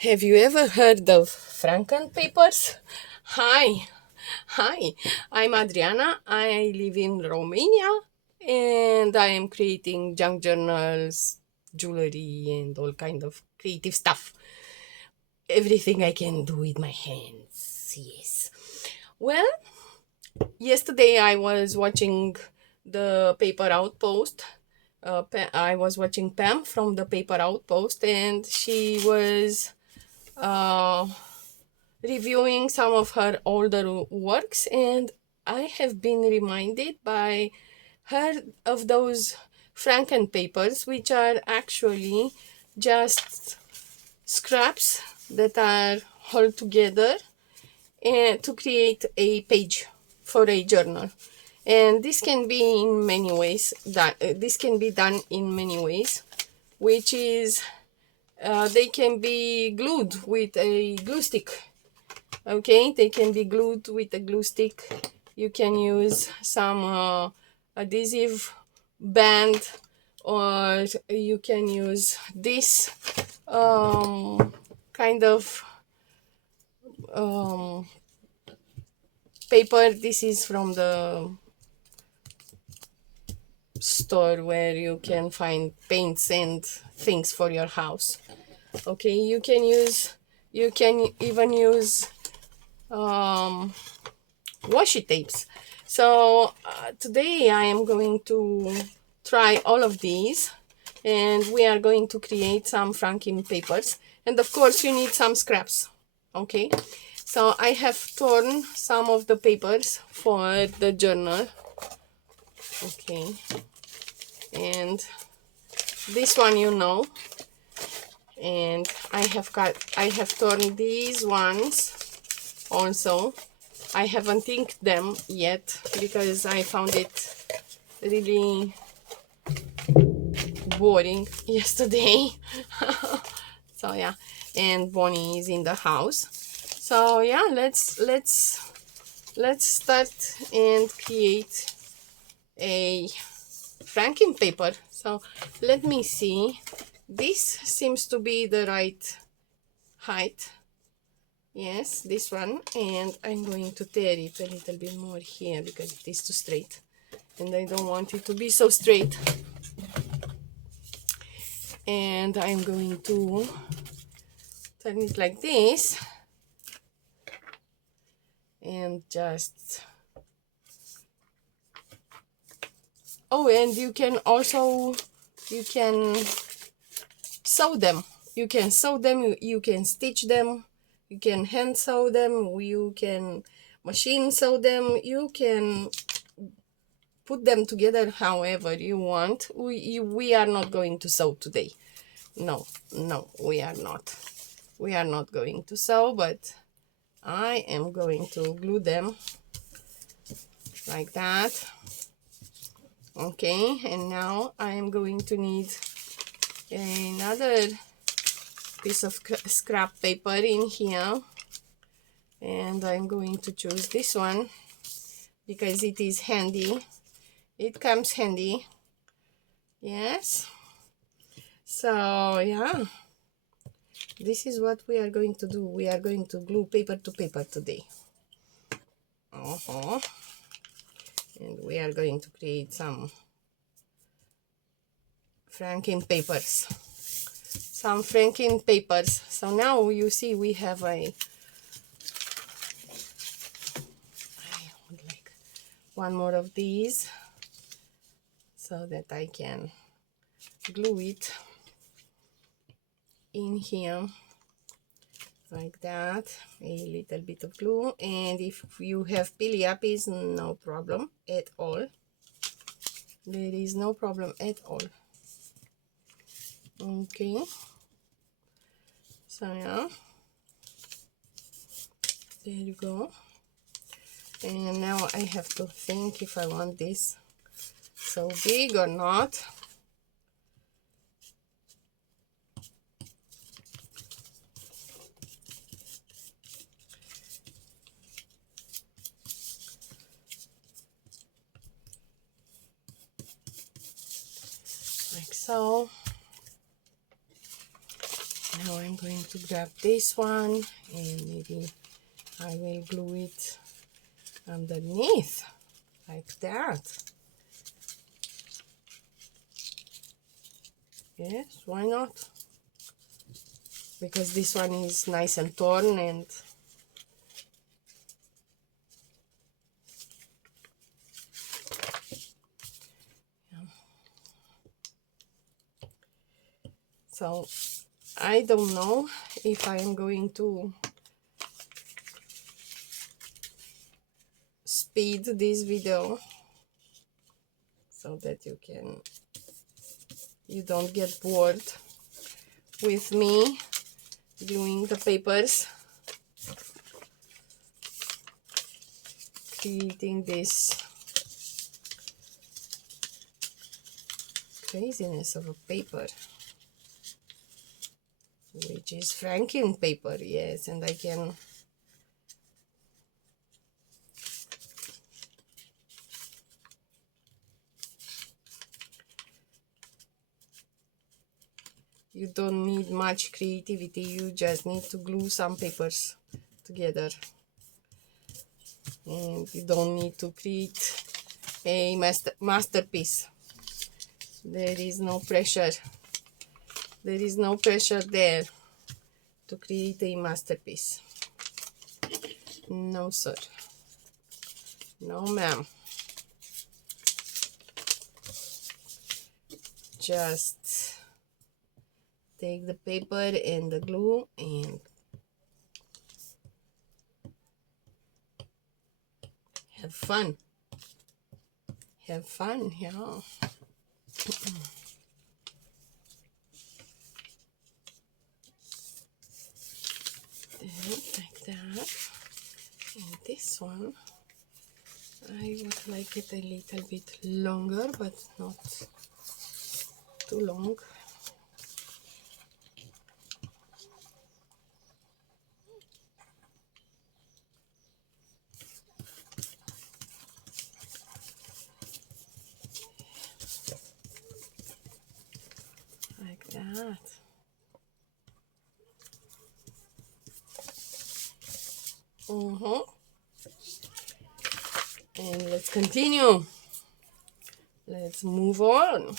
Have you ever heard of Franken Papers? Hi, I'm Adriana. I live in Romania and I am creating junk journals, jewelry, and all kind of creative stuff. Everything I can do with my hands. Yes. Well, yesterday I was watching the Paper Outpost. I was watching Pam from the Paper Outpost, and she was uh, reviewing some of her older works, and I have been reminded by her of those Franken papers, which are actually just scraps that are held together and to create a page for a journal. And this can be in many ways that this can be done in many ways, which is they can be glued with a glue stick. Okay, they can be glued with a glue stick. You can use some adhesive band, or you can use this kind of um, paper. This is from the store where you can find paints and things for your house. Okay, you can even use washi tapes. So today I am going to try all of these, and we are going to create some Franken papers, and of course you need some scraps. Okay, so I have torn some of the papers for the journal. Okay, and this one and I have torn these ones also. I haven't inked them yet because I found it really boring yesterday. So yeah, and Bonnie is in the house. So yeah, let's start and create a franking paper. So let me see. This seems to be the right height. Yes, this one, and I'm going to tear it a little bit more here because it is too straight and I don't want it to be so straight. And I'm going to turn it like this and just and you can also sew them. You can sew them, you can stitch them, you can hand sew them, you can machine sew them, you can put them together however you want. We are not going to sew today. No, we are not. We are not going to sew, but I am going to glue them like that. Okay, and now I am going to need another piece of scrap paper in here, and I'm going to choose this one because it is handy. It comes handy. Yes. So yeah, this is what we are going to do. We are going to glue paper to paper today. And we are going to create some Franken papers. Some Franken papers. So now you see we have I would like one more of these so that I can glue it in here like that. A little bit of glue, and if you have piliapis, no problem at all. There is no problem at all. Okay, so yeah, there you go. And now I have to think if I want this so big or not. Like so. Now I'm going to grab this one and maybe I will glue it underneath like that. Yes, why not? Because this one is nice and torn, and so I don't know if I am going to speed this video so that you don't get bored with me doing the papers, creating this craziness of a paper, which is Franken paper. Yes, and I can you don't need much creativity, you just need to glue some papers together, and you don't need to create a masterpiece. There is no pressure. There is no pressure there to create a masterpiece. No, sir. No, ma'am. Just take the paper and the glue and have fun. Have fun, yeah. Like that. And this one, I would like it a little bit longer, but not too long. Like that. And let's continue. Let's move on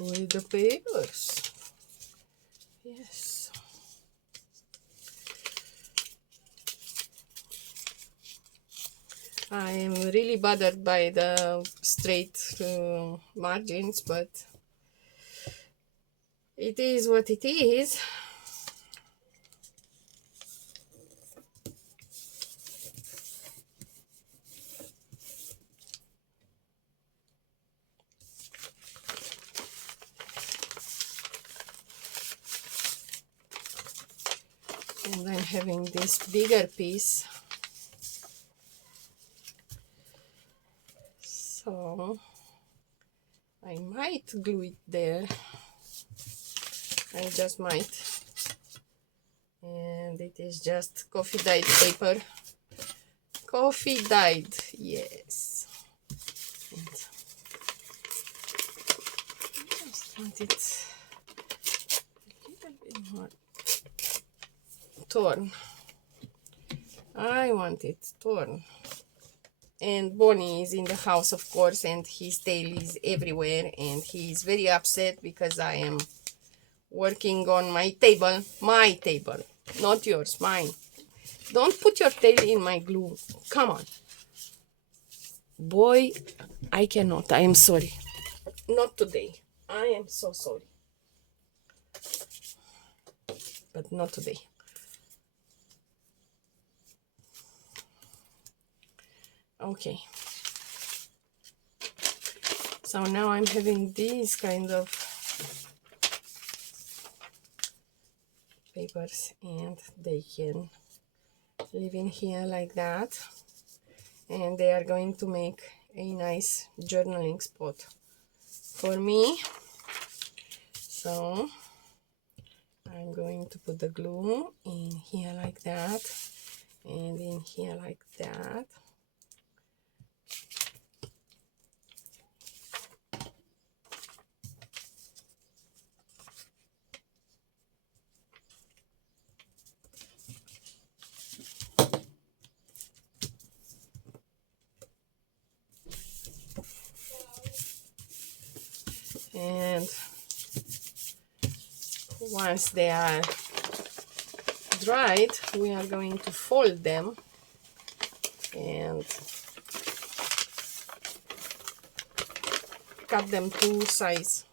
with the papers. Yes. I am really bothered by the straight margins, but it is what it is. And I'm having this bigger piece, so I might glue it there. I just might. And it is just coffee dyed paper. Coffee dyed, yes. And I just want it a little bit more torn. I want it torn. And Bonnie is in the house, of course, and his tail is everywhere, and he is very upset because I am working on my table, not yours, mine. Don't put your tail in my glue. Come on. Boy, I cannot. I am sorry. Not today. I am so sorry. But not today. Okay. So now I'm having these kind of papers, and they can live in here like that, and they are going to make a nice journaling spot for me. So I'm going to put the glue in here like that, and in here like that. And once they are dried, we are going to fold them and cut them to size.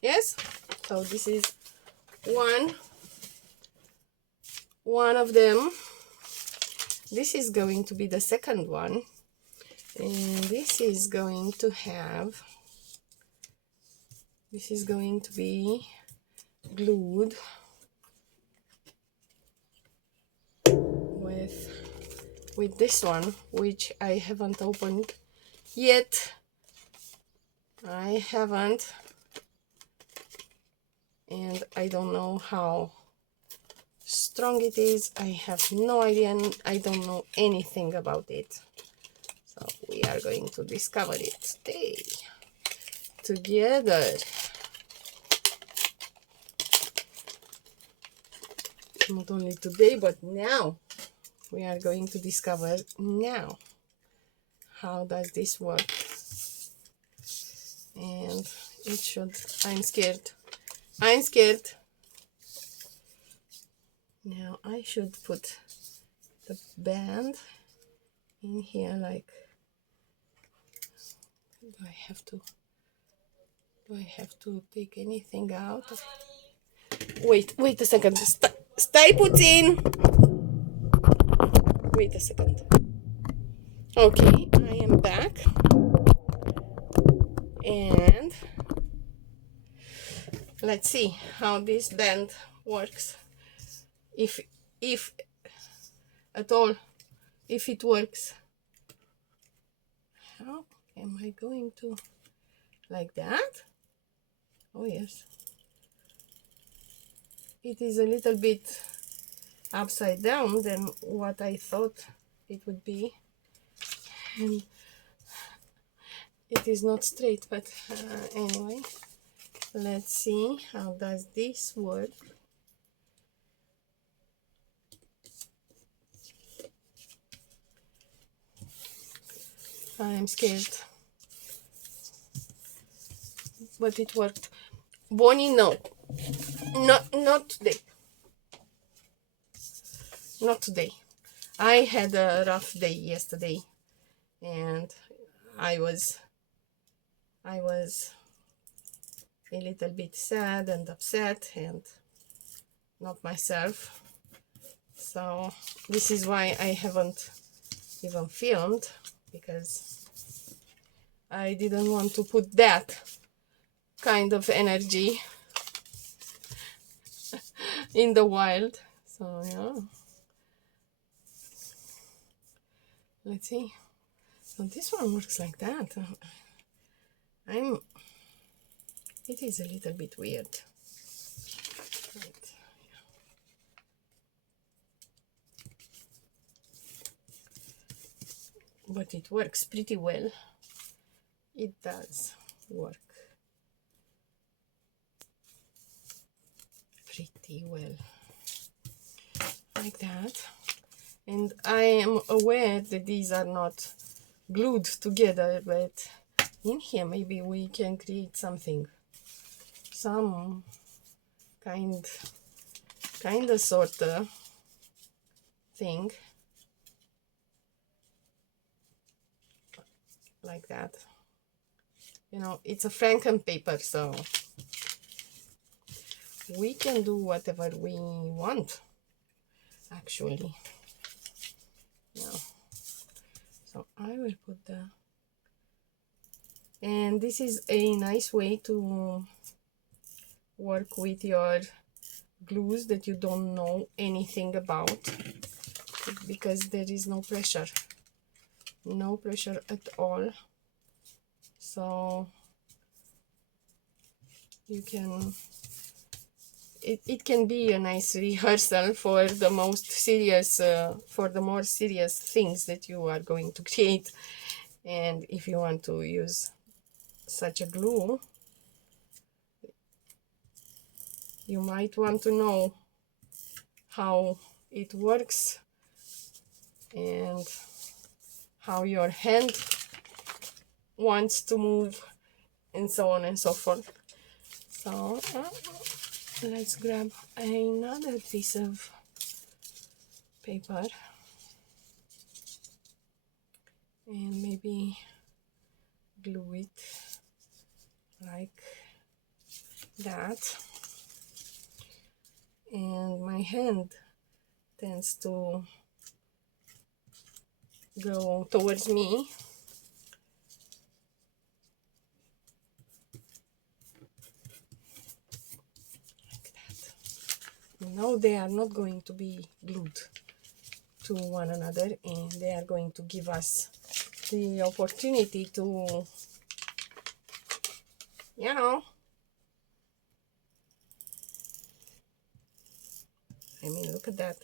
Yes, so this is one of them. This is going to be the second one, and this is going to be glued with this one, which I haven't opened yet. I haven't, and I don't know how strong it is. I have no idea, and I don't know anything about it. So we are going to discover it today together. Not only today, but now. We are going to discover now how does this work. And it should, I'm scared. Now I should put the band in here, like, do I have to take anything out? Wait a second. Stay put in. Wait a second. Okay, I am back. And let's see how this band works. If at all, if it works. How am I going to, like that? Oh yes. It is a little bit upside down than what I thought it would be. And it is not straight, but anyway, let's see how does this work. I'm scared, but it worked. Bonnie, no, not today. Not today. I had a rough day yesterday, and I was a little bit sad and upset and not myself. So this is why I haven't even filmed, because I didn't want to put that kind of energy in the wild. So yeah, let's see. So this one works like that. It is a little bit weird. Right. But it works pretty well. It does work pretty well, like that. And I am aware that these are not glued together, but in here maybe we can create something, some kind of sort of thing, like that. You know, it's a Franken paper, so we can do whatever we want, actually. Now, so I will put and this is a nice way to work with your glues that you don't know anything about, because there is no pressure at all. So you can, it can be a nice rehearsal for the most serious, for the more serious things that you are going to create. And if you want to use such a glue, you might want to know how it works and how your hand wants to move and so on and so forth. So let's grab another piece of paper and maybe glue it like that. And my hand tends to go towards me. Like that. Now they are not going to be glued to one another, and they are going to give us the opportunity to, you know, I mean, look at that.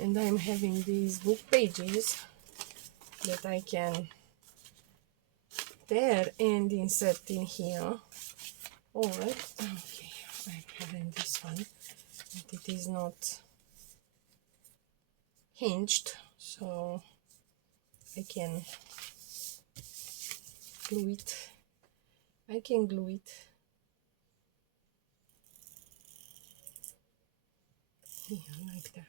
And I'm having these book pages that I can tear and insert in here. Or, okay, I'm having this one, but it is not hinged, so I can glue it. I can glue it here like that.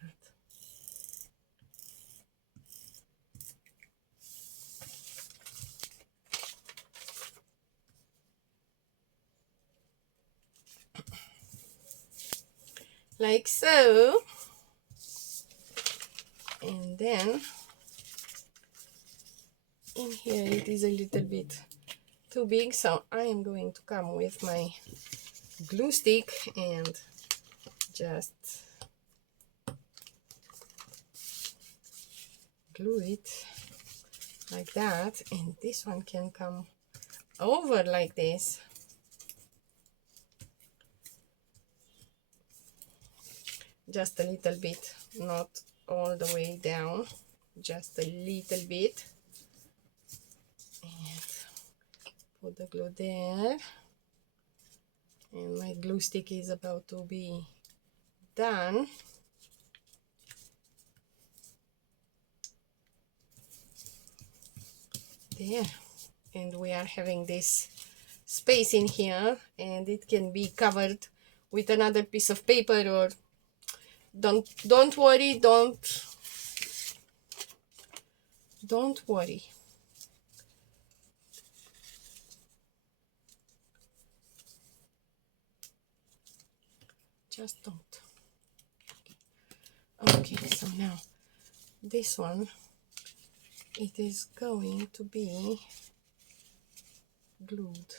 Like so. And then in here it is a little bit too big, so I am going to come with my glue stick and just glue it like that, and this one can come over like this. Just a little bit, not all the way down, just a little bit. And put the glue there. And my glue stick is about to be done. There. And we are having this space in here, and it can be covered with another piece of paper, or don't worry, don't worry. Just don't. Okay, so now this one, it is going to be glued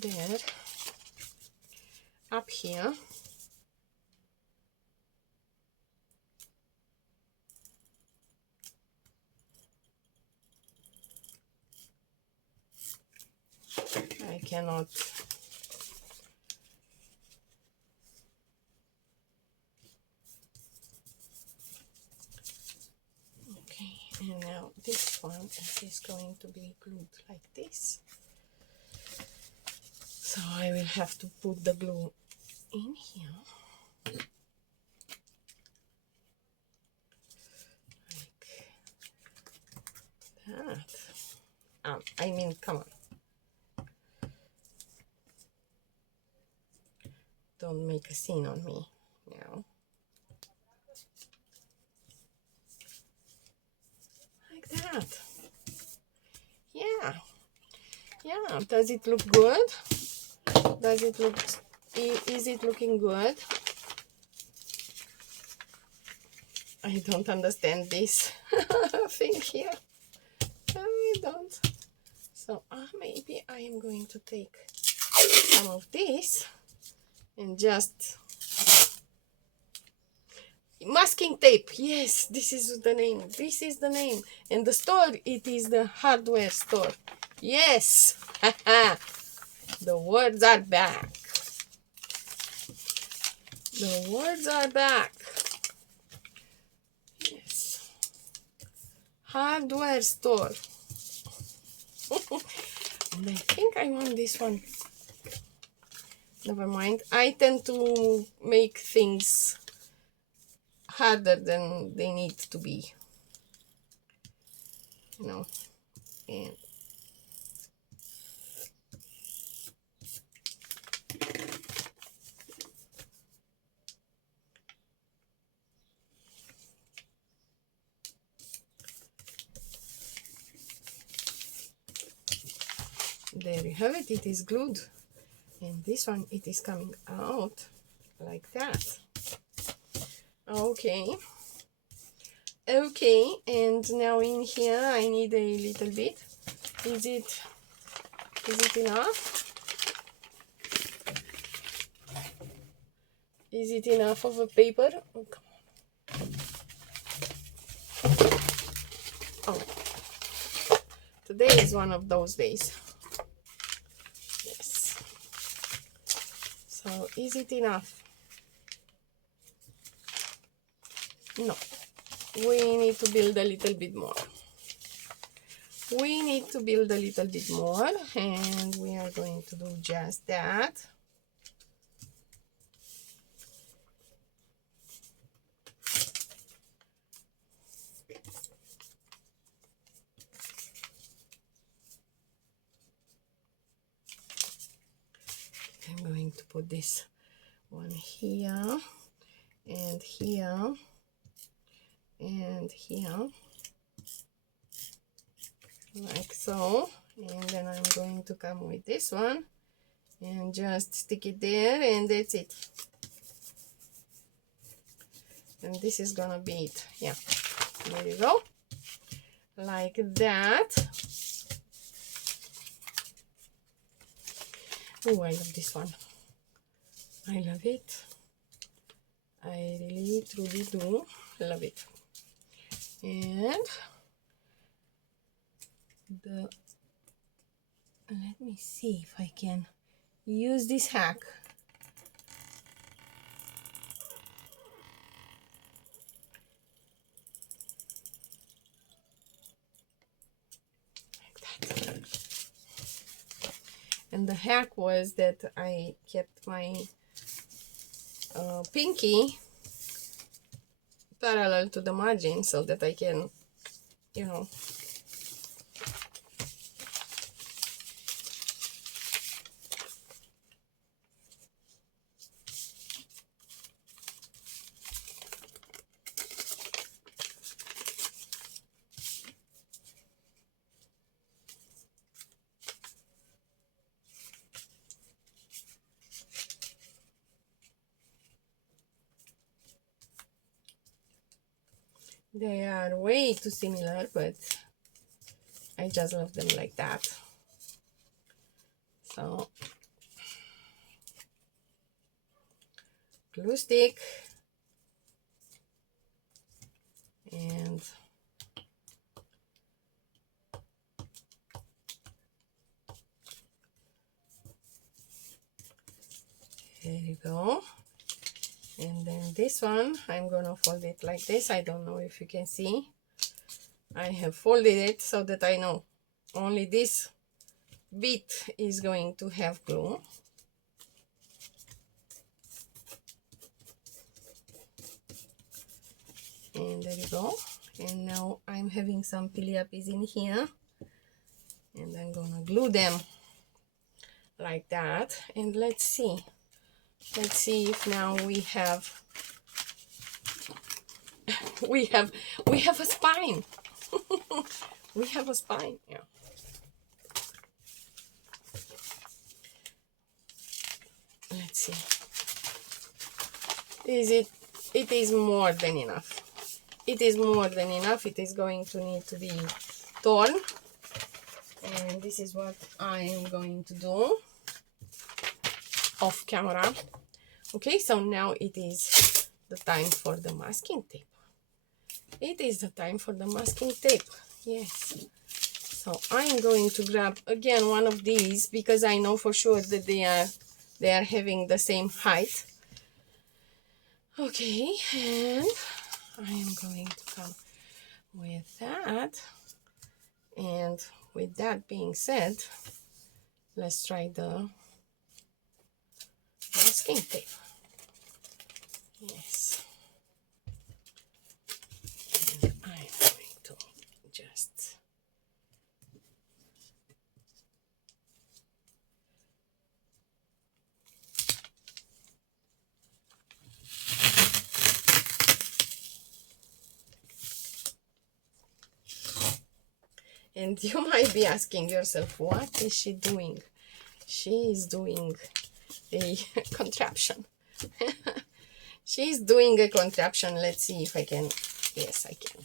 there, up here. I cannot and now this one is going to be glued like this. So I will have to put the glue in here. Like that. I mean, come on. Don't make a scene on me now. Like that. Yeah. Yeah. Does it look good? Does it look... Is it looking good? I don't understand this thing here. I don't. So maybe I am going to take some of this and just... Masking tape. Yes, this is the name. This is the name. And the store, it is the hardware store. Yes. The words are back. The words are back. Yes. Hardware store. And I think I want this one. Never mind. I tend to make things harder than they need to be. You know. And there you have it. It is glued. And this one, it is coming out like that. Okay. Okay, and now in here I need a little bit. Is it enough? Is it enough of a paper? Oh, come on. Oh, today is one of those days. Yes. So is it enough? No. We need to build a little bit more. We need to build a little bit more, and we are going to do just that. I'm going to put this one here, and here, and here, like so. And then I'm going to come with this one and just stick it there, and that's it. And this is gonna be it. Yeah, there you go, like that. Oh, I love this one. I love it. I really truly do love it. And let me see if I can use this hack. Like that. And the hack was that I kept my pinky parallel to the margin so that I can, you know, they are way too similar, but I just love them like that. So glue stick, and there you go. And then this one, I'm gonna fold it like this. I don't know if you can see. I have folded it so that I know only this bit is going to have glue. And there you go. And now I'm having some piliapis in here, and I'm gonna glue them like that. And let's see if now we have we have a spine. We have a spine. Yeah. Let's see. It is more than enough. It is more than enough. It is going to need to be torn, and this is what I am going to do off camera. Okay, so now it is the time for the masking tape. It is the time for the masking tape. Yes. So I am going to grab again one of these because I know for sure that they are having the same height. Okay, and I am going to come with that and with that being said, let's try the masking tape. Yes. And I'm going to just and you might be asking yourself, what is she doing? She is doing a contraption. She's doing a contraption. Let's see if I can. Yes, I can.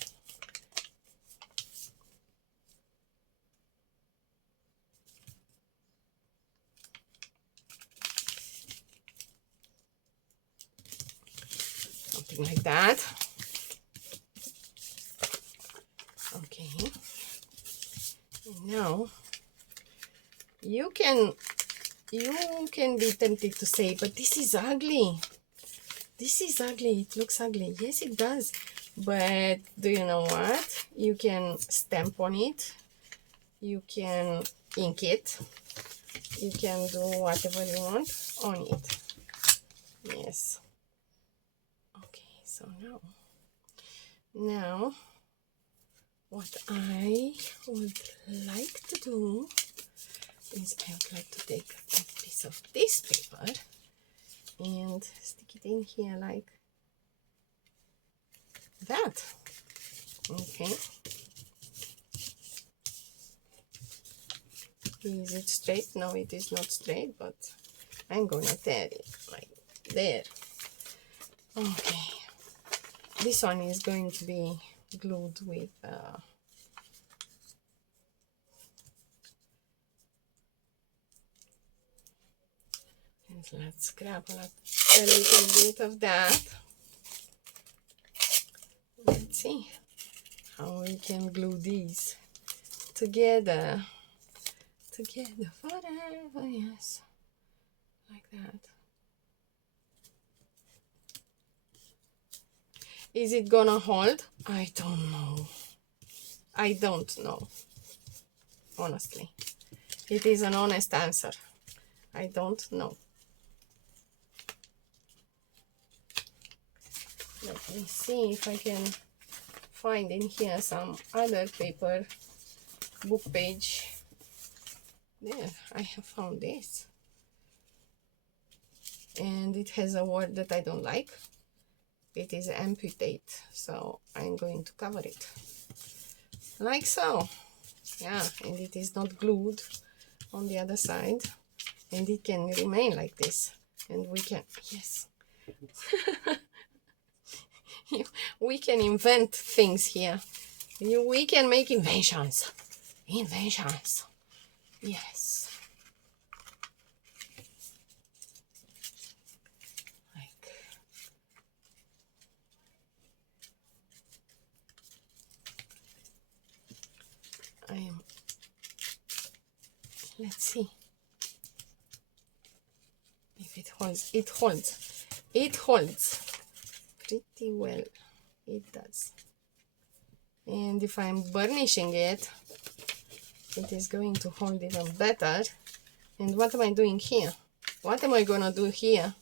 Something like that. Okay. And now you can be tempted to say, but this is ugly. This is ugly. It looks ugly. Yes, it does. But do you know what? You can stamp on it. You can ink it. You can do whatever you want on it. Yes. Okay, so now what I would like to do is I would like to take a piece of this paper and stick it in here like that. Okay. Is it straight? No, it is not straight, but I'm gonna tear it like there. Okay. This one is going to be glued with and let's grab a little bit of that. Let's see how we can glue these together forever. Yes, like that. Is it gonna hold? I don't know. I don't know, honestly. It is an honest answer. I don't know. Let me see if I can find in here some other paper book page. There, I have found this. And it has a word that I don't like. It is amputate, so I'm going to cover it. Like so. Yeah, and it is not glued on the other side. And it can remain like this. And we can, yes. We can invent things here. We can make inventions. Inventions. Yes. Like. Let's see. If it holds. It holds. It holds. Pretty well. It does. And if I'm burnishing it, it is going to hold even better. And what am I doing here? What am I gonna do here?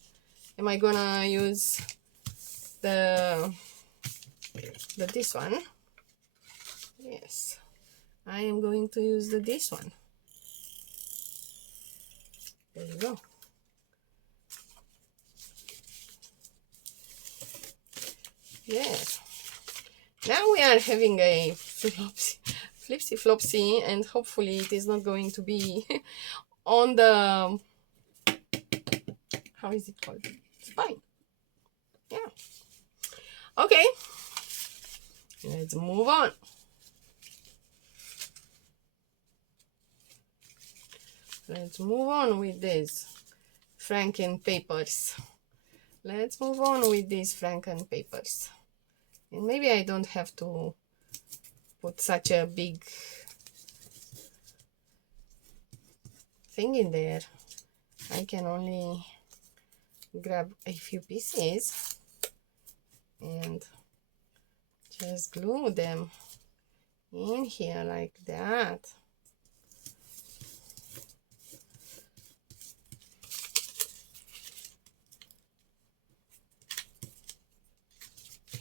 Am I gonna use the this one? Yes, I am going to use this one. There you go. There. Now we are having a flipsy flopsy, and hopefully it is not going to be on the, how is it called? Spine. Yeah. Okay. Let's move on. Let's move on with this Franken Papers. Let's move on with these Franken Papers. And maybe I don't have to put such a big thing in there. I can only grab a few pieces and just glue them in here like that.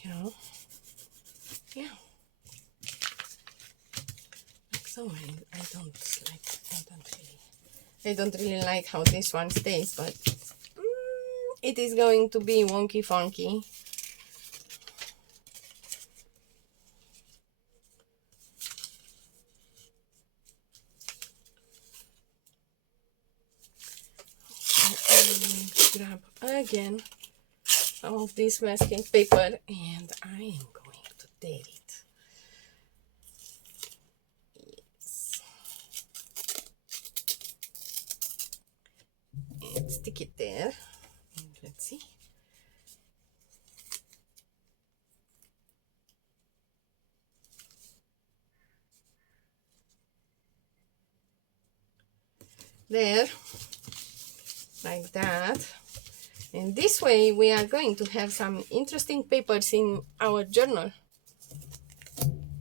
you know. Yeah. So I don't really like how this one stays, but it is going to be wonky funky. Grab again some of this masking paper and I am going to tear it. Yes. And stick it there. And let's see. There, like that. And this way we are going to have some interesting papers in our journal,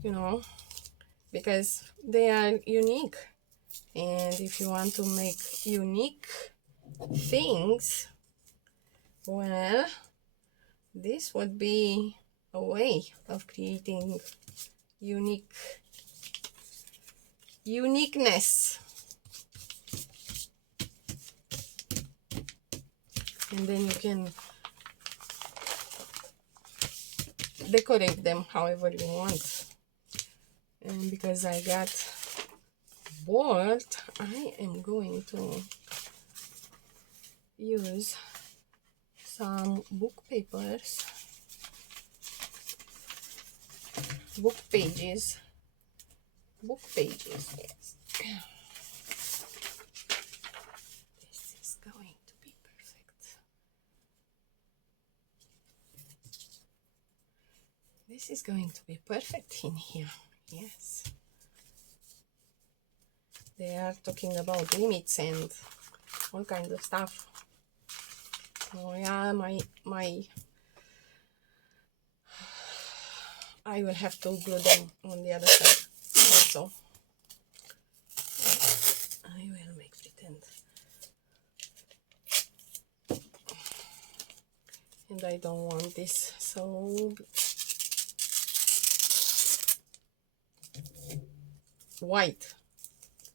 you know, because they are unique. And if you want to make unique things, well, this would be a way of creating uniqueness. And then you can decorate them however you want. And because I got bored, I am going to use some book papers, book pages, yes. This is going to be perfect. This is going to be perfect in here, yes. They are talking about limits and all kinds of stuff. Oh yeah, I will have to glue them on the other side also. I will make pretend. And I don't want this so white.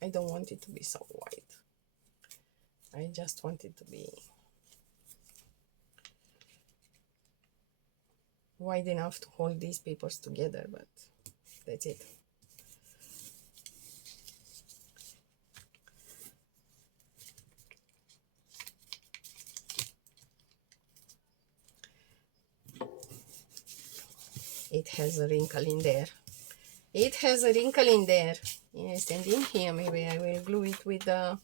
I don't want it to be so white. I just want it to be wide enough to hold these papers together, but that's it. It has a wrinkle in there. It has a wrinkle in there. Yes, and in here maybe I will glue it with a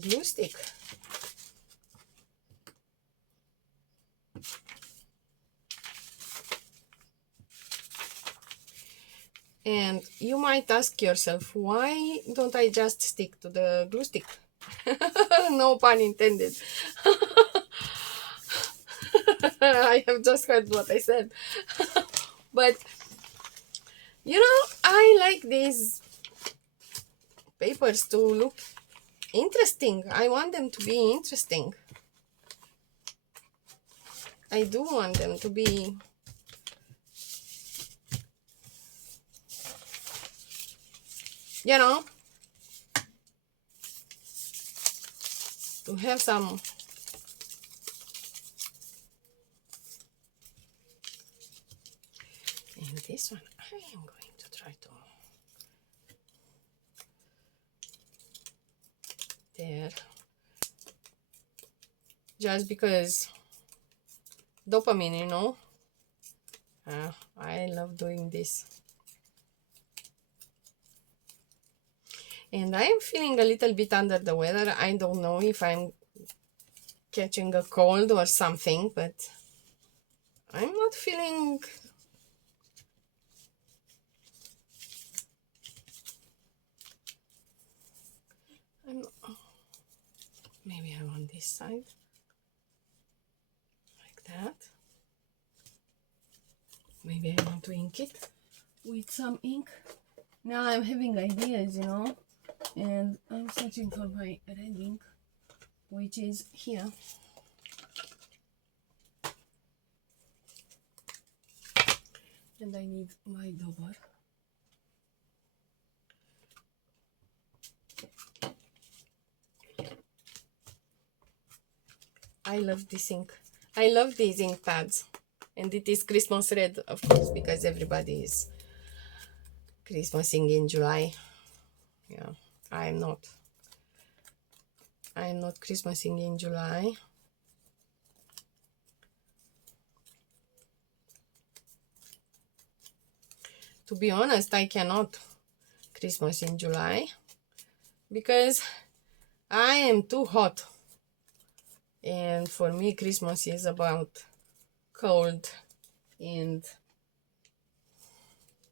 glue stick. And you might ask yourself, why don't I just stick to the glue stick? No pun intended. I have just heard what I said. But, you know, I like these papers to look interesting. I want them to be interesting. I do want them to be you know, to have some and this one I am going to try to there just because dopamine, you know. I love doing this. And I am feeling a little bit under the weather. I don't know if I'm catching a cold or something, but I'm not feeling maybe I want this side like that. Maybe I want to ink it with some ink. Now I'm having ideas, you know, and I'm searching for my red ink, which is here. And I need my dauber. I love this ink. I love these ink pads. And it is Christmas red, of course, because everybody is Christmasing in July. Yeah, I'm not. I'm not Christmasing in July. To be honest, I cannot Christmas in July because I am too hot. And for me, Christmas is about cold and,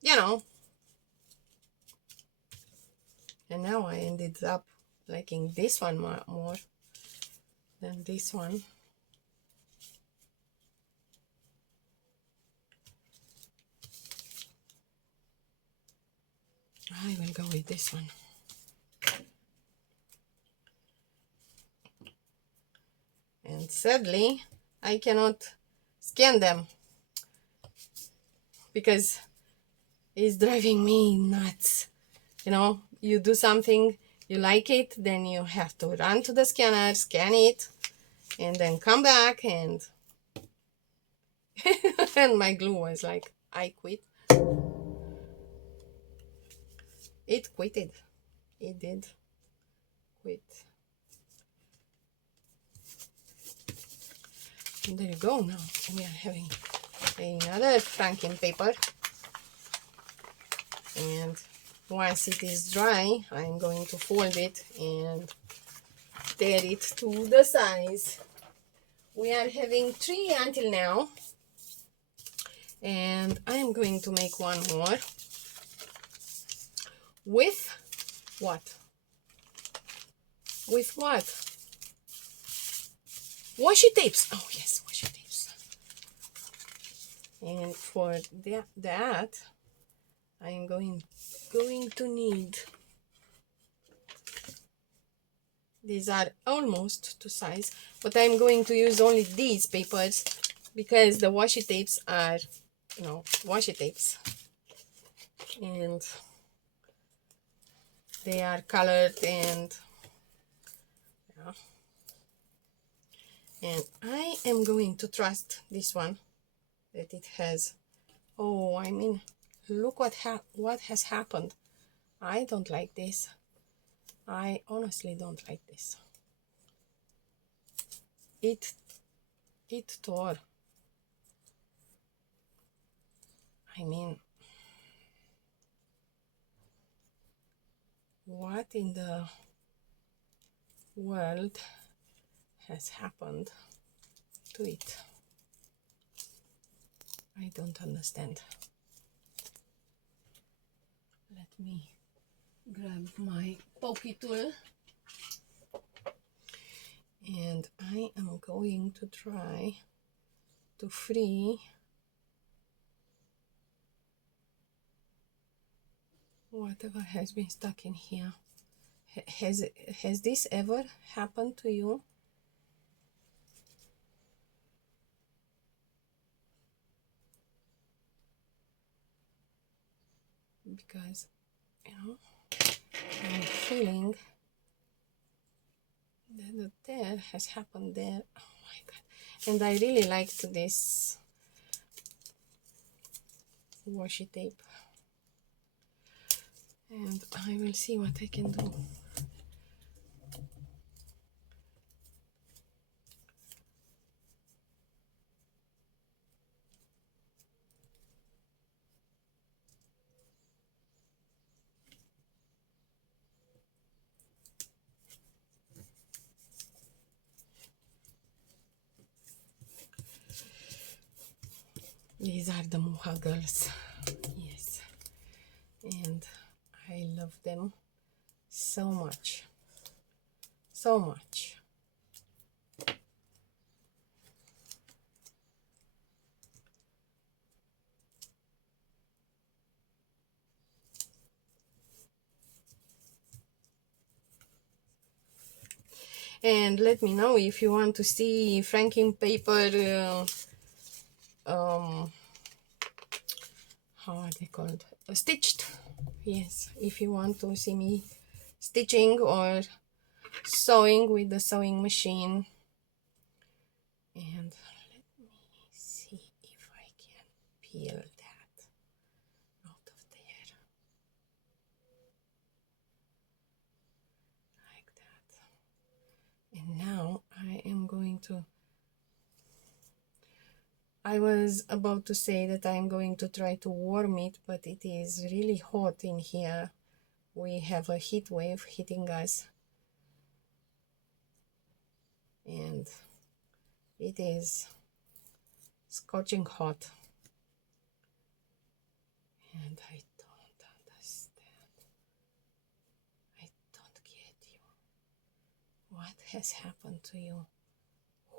you know. And now I ended up liking this one more than this one. I will go with this one. And sadly, I cannot scan them because it's driving me nuts. You know, you do something, you like it, then you have to run to the scanner, scan it, and then come back and and my glue was like, I quit. It quitted. It did quit. And there you go. Now we are having another Franken paper. And once it is dry, I'm going to fold it and tear it to the size. We are having 3 until now. And I am going to make one more with what? With what? Washi tapes. Oh yes, washi tapes. And for that I am going to need, these are almost to size, but I'm going to use only these papers because the washi tapes are, you know, washi tapes, and they are colored, and yeah. And I am going to trust this one that it has, oh, I mean, look what has happened. I don't like this. I honestly don't like this. It tore. I mean, what in the world has happened to it? I don't understand. Let me grab my pokey tool, and I am going to try to free whatever has been stuck in here. Has this ever happened to you? Because, you know, I'm feeling that the tear has happened there. Oh my god. And I really liked this washi tape. And I will see what I can do. These are the Muha girls. Yes. And I love them so much. So much. And let me know if you want to see Franken paper how are they called? Stitched. Yes, if you want to see me stitching or sewing with the sewing machine. And let me see if I can peel that out of there like that. And now I am going to, I was about to say that I'm going to try to warm it, but it is really hot in here. We have a heat wave hitting us, and it is scorching hot. And I don't understand. I don't get you. What has happened to you?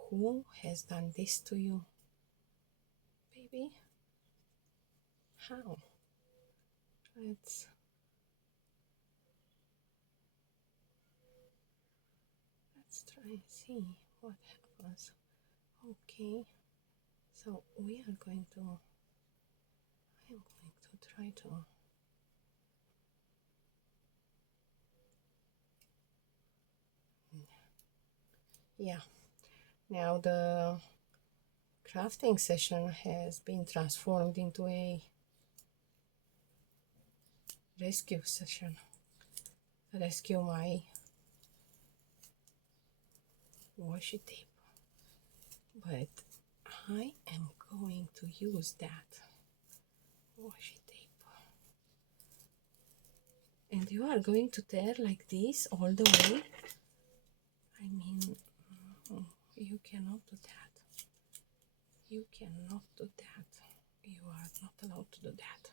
Who has done this to you? Baby? How? Let's try and see what happens. Okay, so we are going to, I am going to try to, yeah, now the crafting session has been transformed into a rescue session. Rescue my washi tape, but I am going to use that washi tape, and you are going to tear like this all the way. I mean, you cannot do that. You cannot do that. You are not allowed to do that.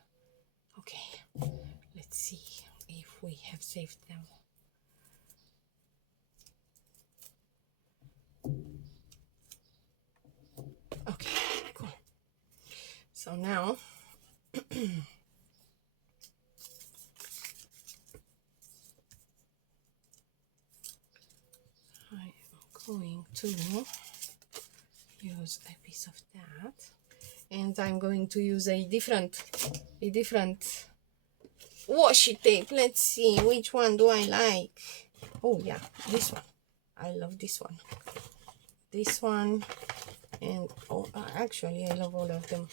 Okay, let's see if we have saved them. Okay, cool. So now I am going to use a piece of that, and I'm going to use a different washi tape. Let's see, which one do I like? Oh yeah, this one. I love this one. This one, and oh, actually I love all of them,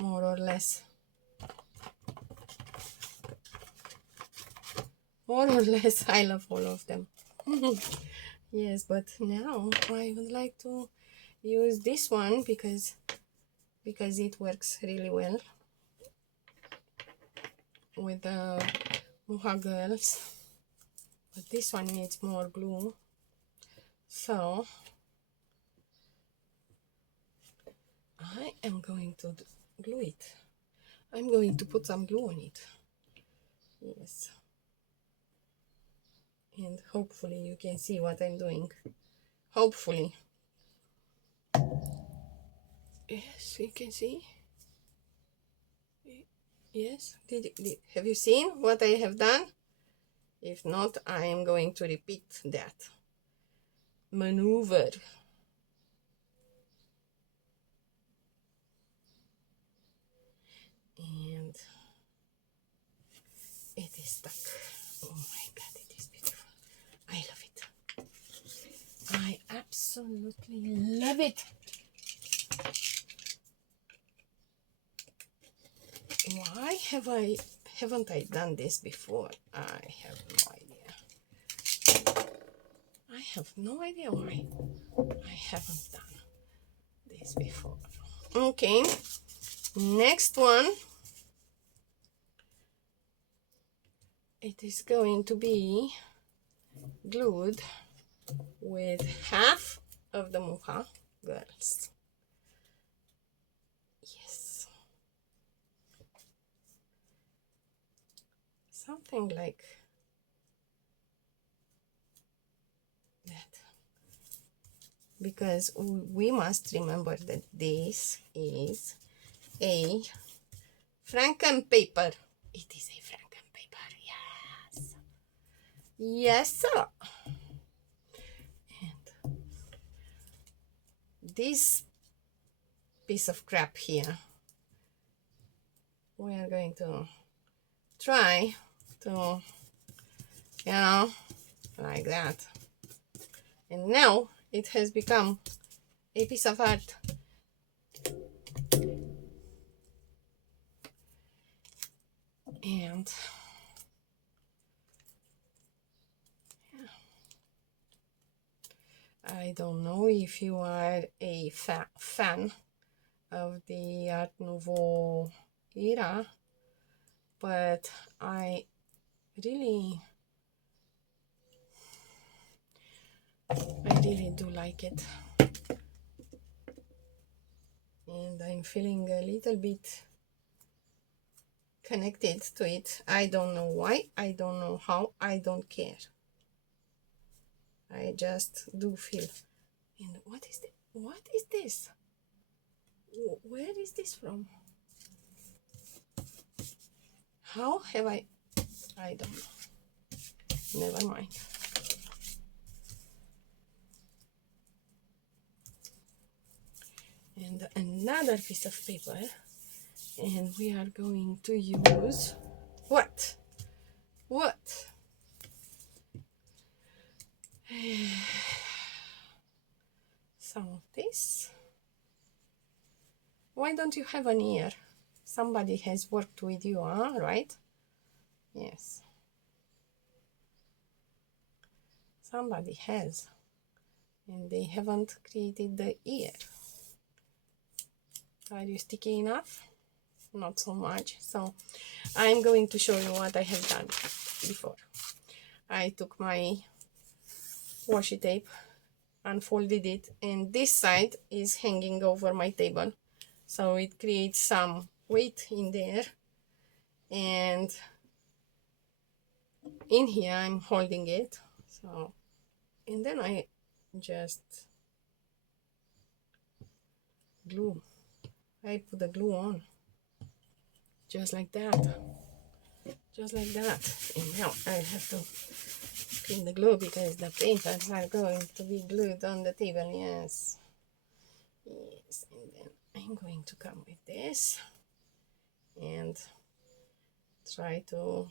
more or less. More or less, I love all of them. Yes, but now I would like to use this one because it works really well with the Muha girls. But this one needs more glue, so I am going to glue it. I'm going to put some glue on it. Yes. And hopefully you can see what I'm doing. Hopefully. Yes, you can see. Yes. Have you seen what I have done? If not, I am going to repeat that maneuver. And it is stuck. Oh my god, it is beautiful. I love it. I absolutely love it. Why haven't I done this before? I have no idea. I have no idea why I haven't done this before. Okay, next one. It is going to be glued with half of the Muha girls. Yes. Something like that. Because we must remember that this is a Franken paper. It is a Franken paper, yes. Yes, sir. And this piece of crap here. We are going to try to, you know, like that. And now it has become a piece of art. And I don't know if you are a fan of the Art Nouveau era, but I really do like it. And I'm feeling a little bit connected to it. I don't know why, I don't know how, I don't care. I just do feel. And what is this? Where is this from? How have I don't know. Never mind. And another piece of paper, and we are going to use what some of this. Why don't you have an ear? Somebody has worked with you, huh? Right? Yes, somebody has, and they haven't created the ear. Are you sticky enough? Not so much. So I'm going to show you what I have done before. I took my washi tape, unfolded it, and this side is hanging over my table, so it creates some weight in there, and in here I'm holding it. So, and then I just put the glue on, just like that, and now I have to clean the glue because the papers are going to be glued on the table. Yes, and then I'm going to come with this and try to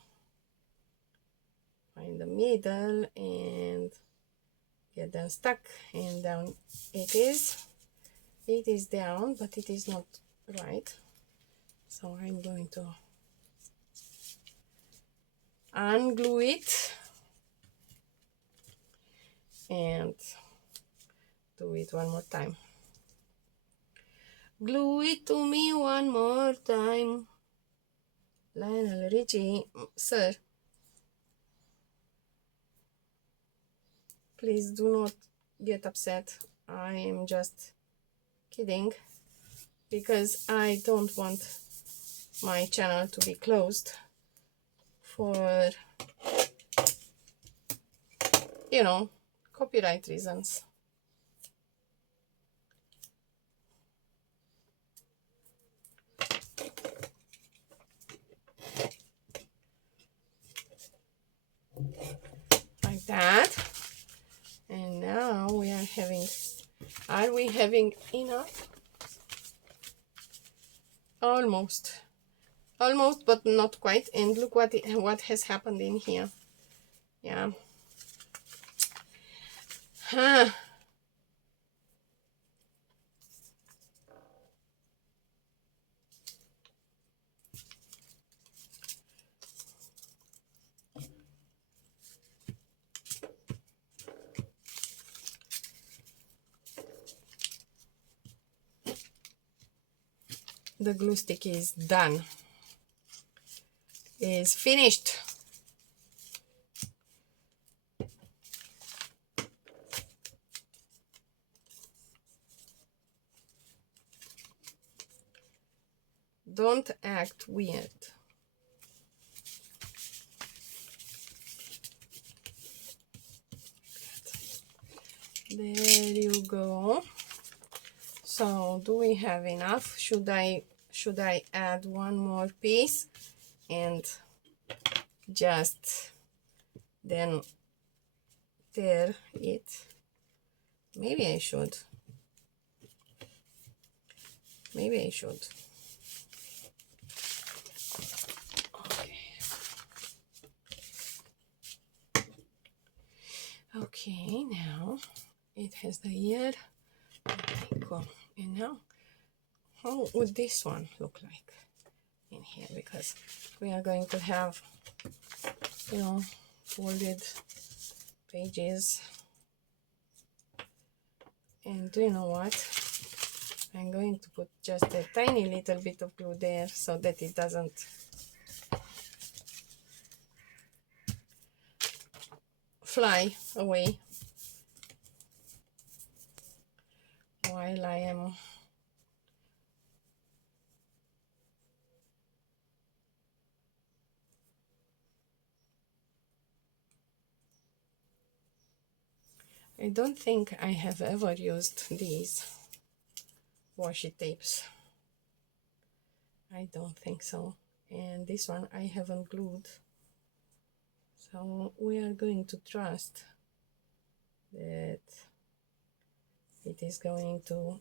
find the middle and get them stuck, and down it is down, but it is not right. So I'm going to unglue it and do it one more time. Glue it to me one more time. Lionel Richie, sir, please do not get upset. I am just kidding, because I don't want my channel to be closed for, you know, copyright reasons. Like that. And now we are we having enough? Almost, but not quite. And look what has happened in here. Yeah. Huh. The glue stick is done. Is finished. Don't act weird. There you go. So do we have enough? Should I add one more piece and just then tear it? Maybe I should. Maybe I should. Okay. Okay, now it has the ear. Okay, cool. And now, how would this one look like in here? Because we are going to have, you know, folded pages. And do you know what? I'm going to put just a tiny little bit of glue there so that it doesn't fly away while I am I don't think I have ever used these washi tapes. I don't think so. And this one I haven't glued. So we are going to trust that it is going to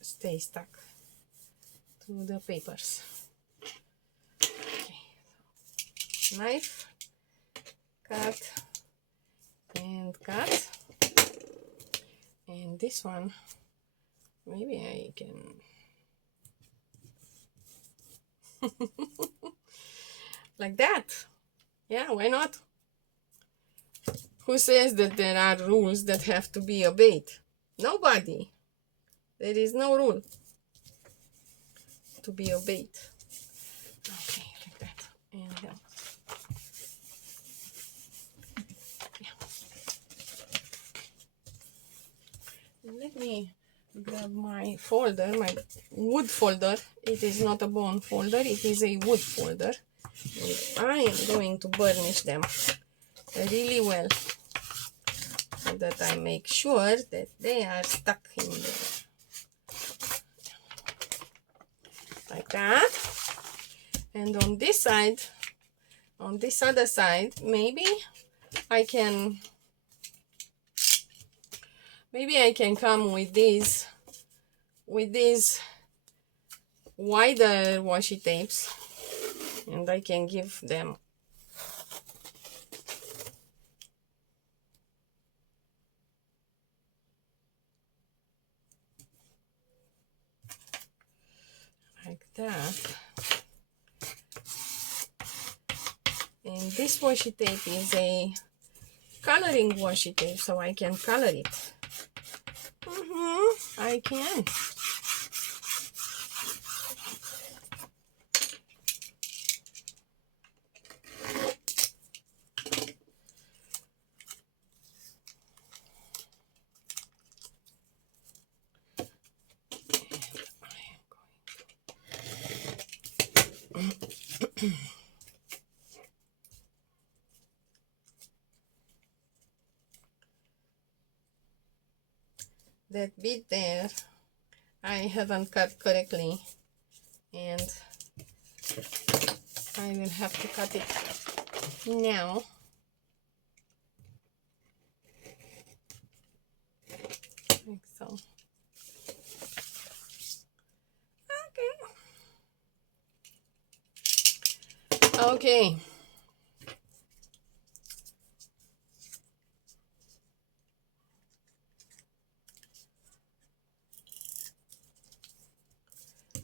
stay stuck to the papers. Okay. Knife, cut, and cut. And this one, maybe I can like that. Yeah, why not? Who says that there are rules that have to be obeyed? Nobody. There is no rule to be obeyed. Okay, like that. And yeah. Let me grab my folder, my wood folder. It is not a bone folder, it is a wood folder. And I am going to burnish them really well so that I make sure that they are stuck in there. Like that. And on this side, on this other side, maybe I can come with these wider washi tapes, and I can give them like that. And this washi tape is a coloring washi tape, so I can color it. I can. That bit there I haven't cut correctly, and I will have to cut it now. Like so. Okay.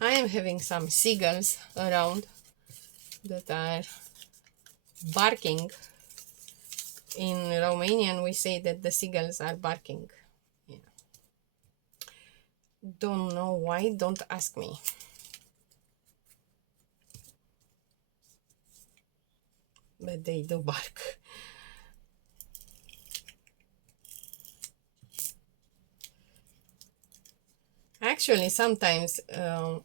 I am having some seagulls around that are barking. In Romanian we say that the seagulls are barking. Yeah. Don't know why, don't ask me. But they do bark. Actually, sometimes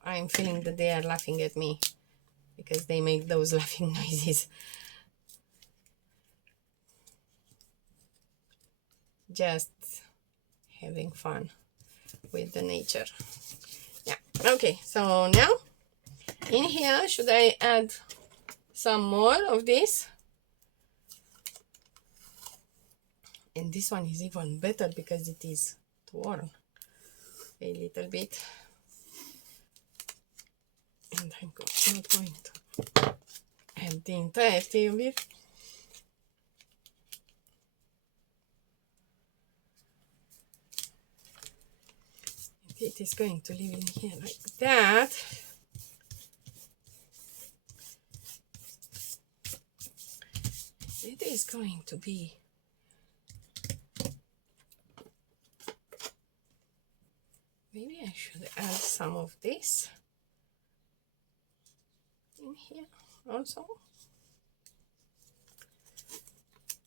I'm feeling that they are laughing at me because they make those laughing noises. Just having fun with the nature. Yeah, okay, so now in here, should I add some more of this? And this one is even better because it is torn a little bit. And I'm not going to add the entirety of it. It is going to live in here like that. It is going to be maybe I should add some of this in here also.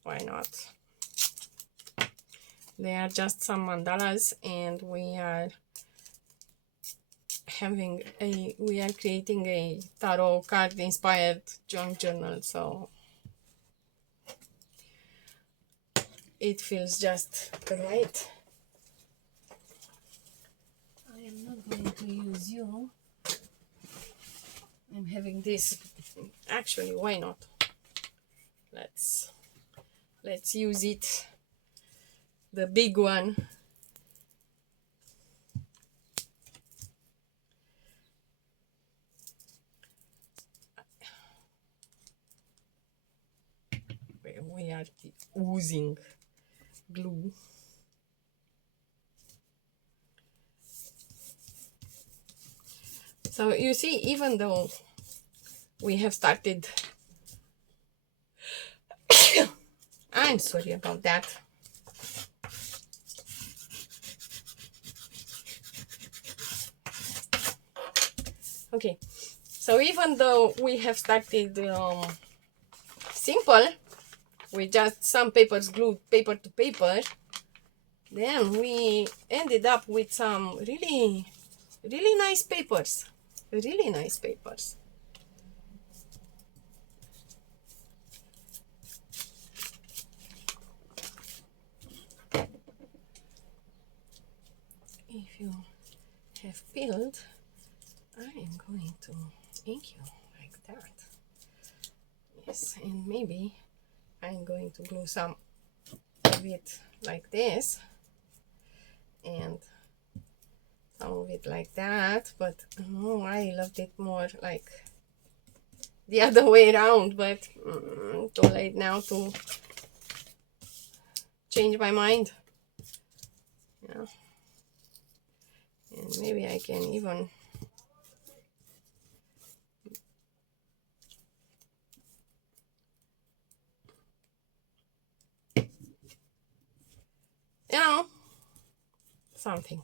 Why not? They are just some mandalas, and we are creating a tarot card inspired junk journal, so it feels just right. I am not going to use you. I'm having this. Actually, why not? Let's use it. The big one. We are oozing glue. So you see, even though we have started, I'm sorry about that. Okay, so even though we have started simple, with just some papers glued paper to paper, then we ended up with some really nice papers. Really nice papers. If you have peeled, I am going to ink you like that. Yes, and maybe I'm going to glue some of it like this and some of it like that, but oh, I loved it more like the other way around, but too late now to change my mind. Yeah, and maybe I can even something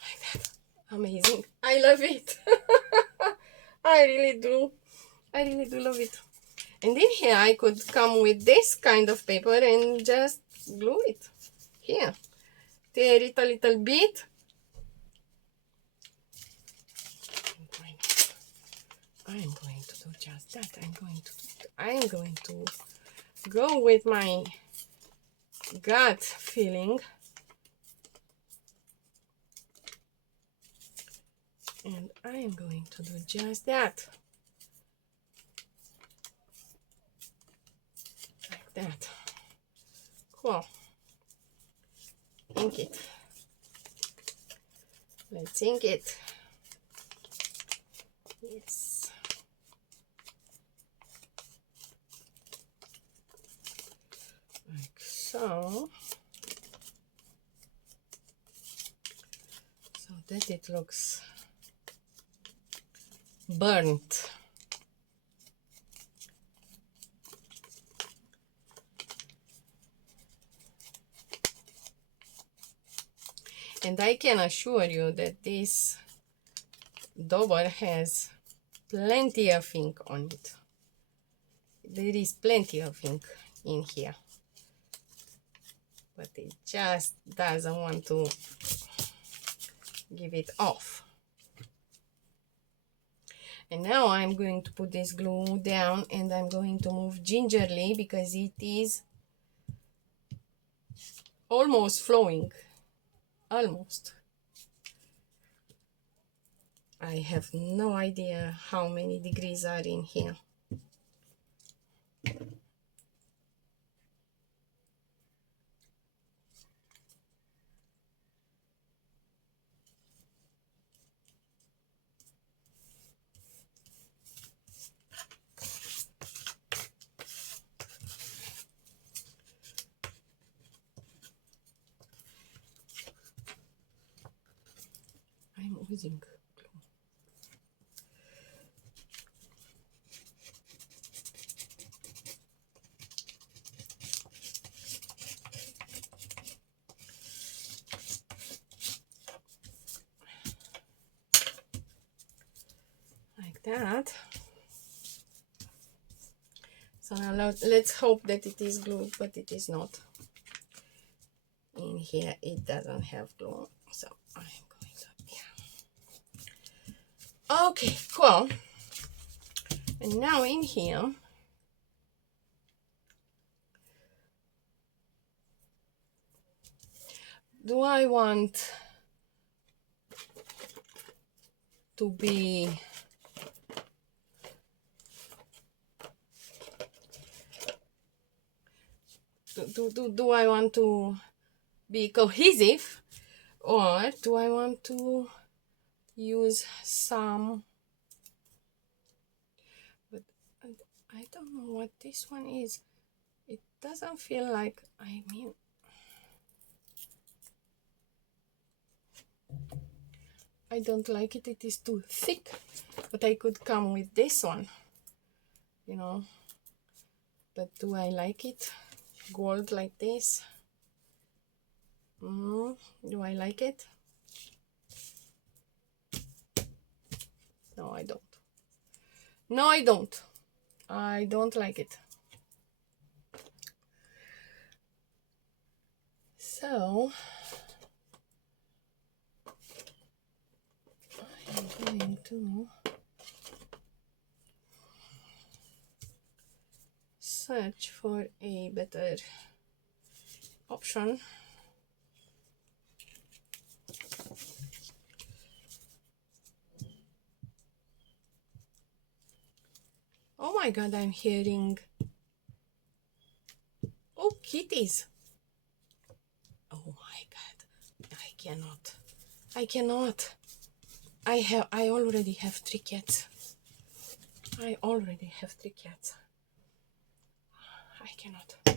like that. Amazing. I love it. I really do love it. And in here I could come with this kind of paper and just glue it here, tear it a little bit. I'm going to do just that. I'm going to go with my gut feeling, and I am going to do just that, like that. Cool. Ink it. Let's ink it. Yes. Like so. So that it looks burnt. And I can assure you that this dauber has plenty of ink on it. There is plenty of ink in here, but it just doesn't want to give it off. And now I'm going to put this glue down, and I'm going to move gingerly because it is almost flowing. Almost. I have no idea how many degrees are in here. using glue. Like that. So now let's hope that it is glued, but it is not. In here it doesn't have glue, so I'm going to, yeah. Okay, cool. And now in here, do I want to be do I want to be cohesive, or do I want to use some, but I don't know what this one is. It doesn't feel like, I mean, I don't like it. It is too thick, but I could come with this one, you know. But do I like it? Gold like this? Do I like it? No, I don't. No, I don't. I don't like it. So I'm going to search for a better option. Oh my god, I'm hearing, oh, kitties. Oh my god, I cannot. I already have 3 cats. I already have 3 cats. I cannot do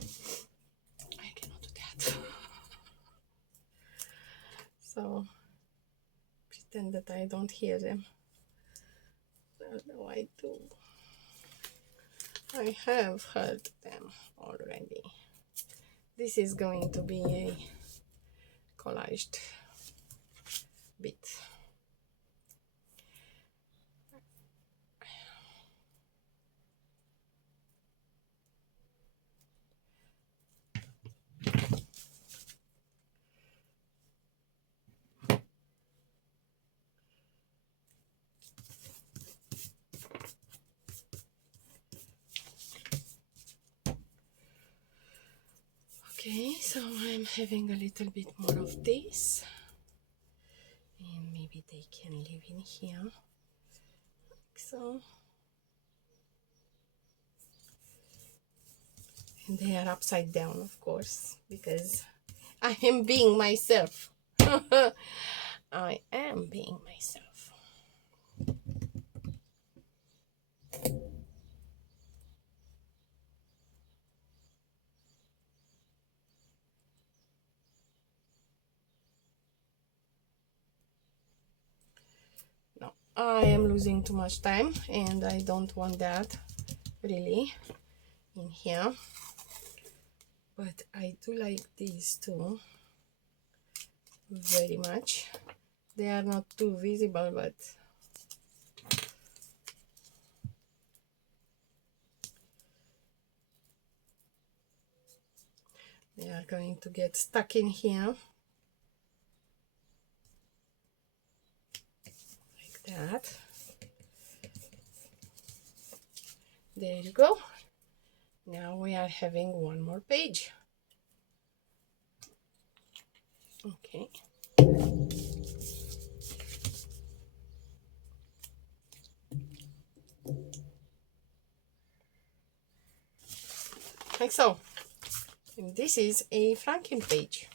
that. So pretend that I don't hear them. No, I do. I have heard them already. This is going to be a collaged bit. Okay, so I'm having a little bit more of this, and maybe they can live in here, like so. And they are upside down, of course, because I am being myself. I am being myself. No, I am losing too much time, and I don't want that really in here. But I do like these two very much. They are not too visible, but they are going to get stuck in here like that. There you go. Now we are having one more page. Okay. Like so. And this is a Franken page.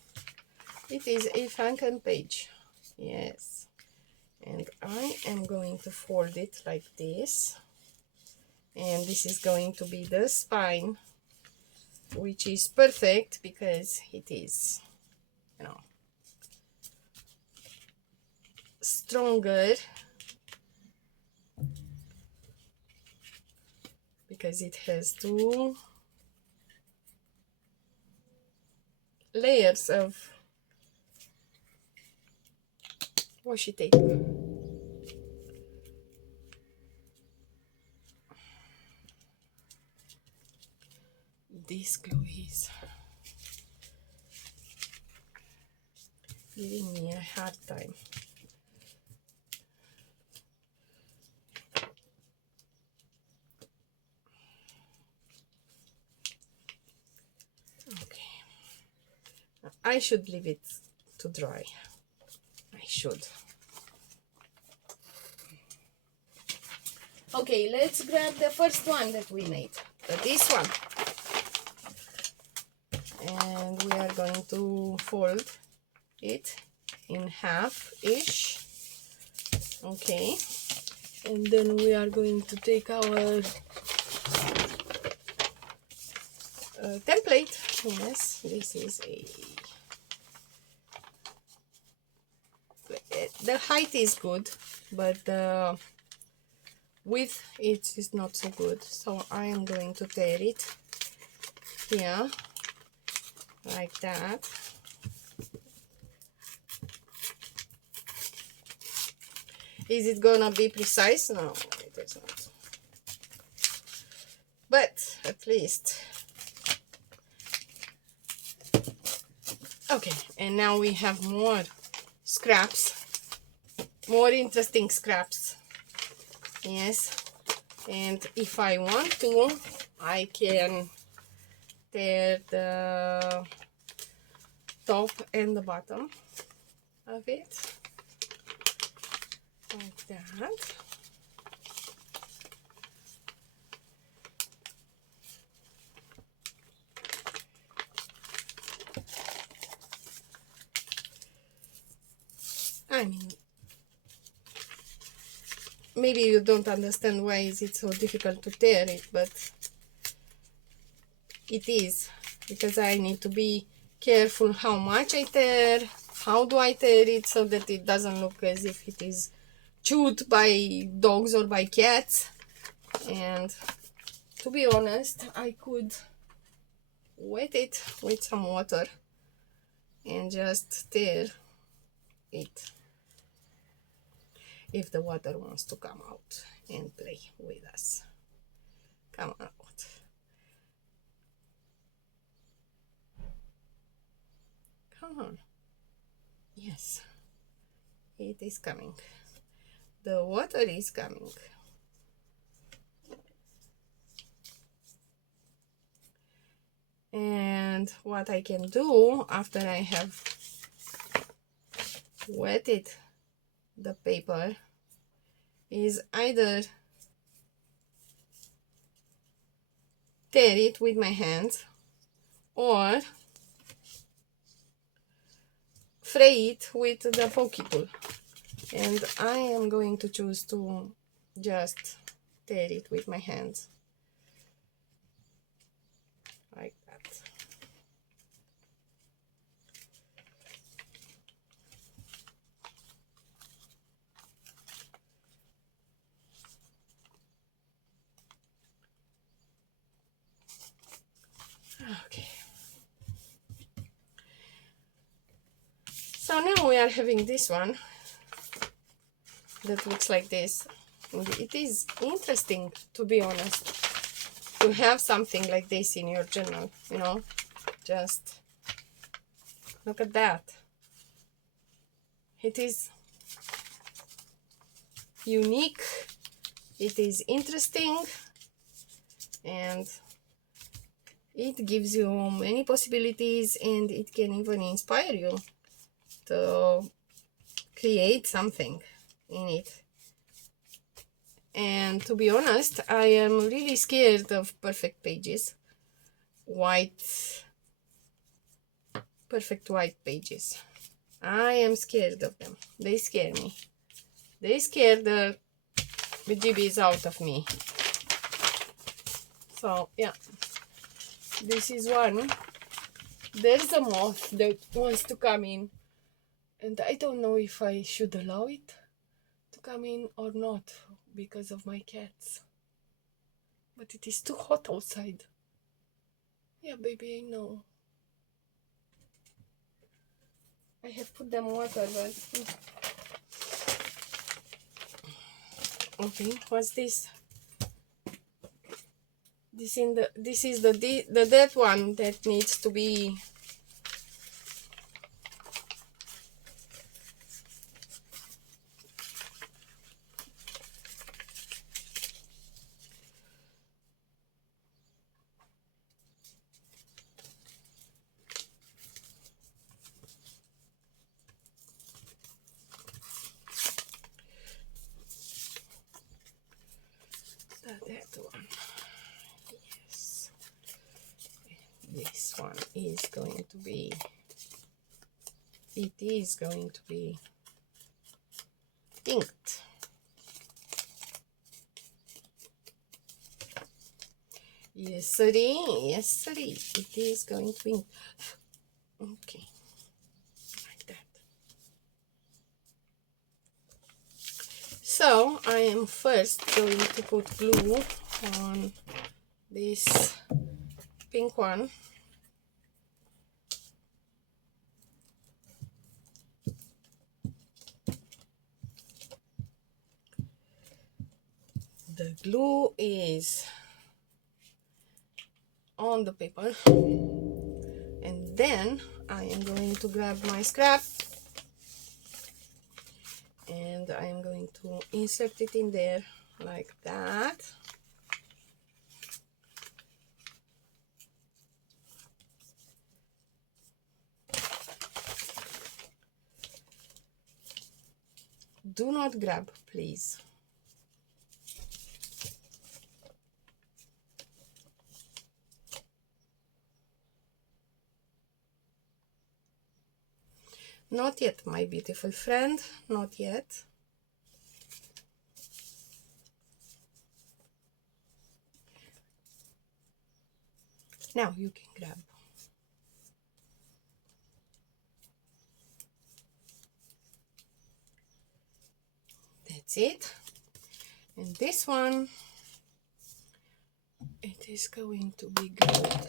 It is a Franken page. Yes. And I am going to fold it like this. And this is going to be the spine, which is perfect because it is, you know, stronger because it has 2 layers of washi tape. This glue is giving me a hard time. Okay, I should leave it to dry. I should. Okay, let's grab the first one that we made, this one. And we are going to fold it in half-ish. Okay, and then we are going to take our template. Yes, this is the height is good, but the width it is not so good, so I am going to tear it here like that. Is it gonna be precise? No, it is not, but at least. Okay, and now we have more scraps, more interesting scraps. Yes, and if I want to, I can tear the top and the bottom of it like that. I mean, maybe you don't understand why is it so difficult to tear it, but it is, because I need to be careful how much I tear, how do I tear it so that it doesn't look as if it is chewed by dogs or by cats. And to be honest, I could wet it with some water and just tear it if the water wants to come out and play with us. Come out. Come on. Yes, it is coming. The water is coming. And what I can do after I have wetted the paper is either tear it with my hands or fray it with the pokey tool. And I am going to choose to just tear it with my hands like that. Okay. So now we are having this one that looks like this. And it is interesting, to be honest, to have something like this in your journal, you know. Just look at that. It is unique, it is interesting, and it gives you many possibilities, and it can even inspire you to create something in it. And to be honest, I am really scared of perfect pages, perfect white pages. I am scared of them. They scare me. They scare the bejeebies out of me. So yeah, this is one. There's a moth that wants to come in And I don't know if I should allow it to come in or not because of my cats. But it is too hot outside. Yeah, baby, I know. I have put them water, but... Okay, what's this? This is the dead one that needs to be... The dead one. Yes. This one is going to be... It is going to be inked. Yes, sirree. Yes, sirree. It is going to be... Okay. Like that. So, I am first going to put glue on this pink one. The glue is on the paper, and then I am going to grab my scrap and I am going to insert it in there like that. Do not grab, please. Not yet, my beautiful friend, not yet. Now you can grab. That's it. And this one, it is going to be glued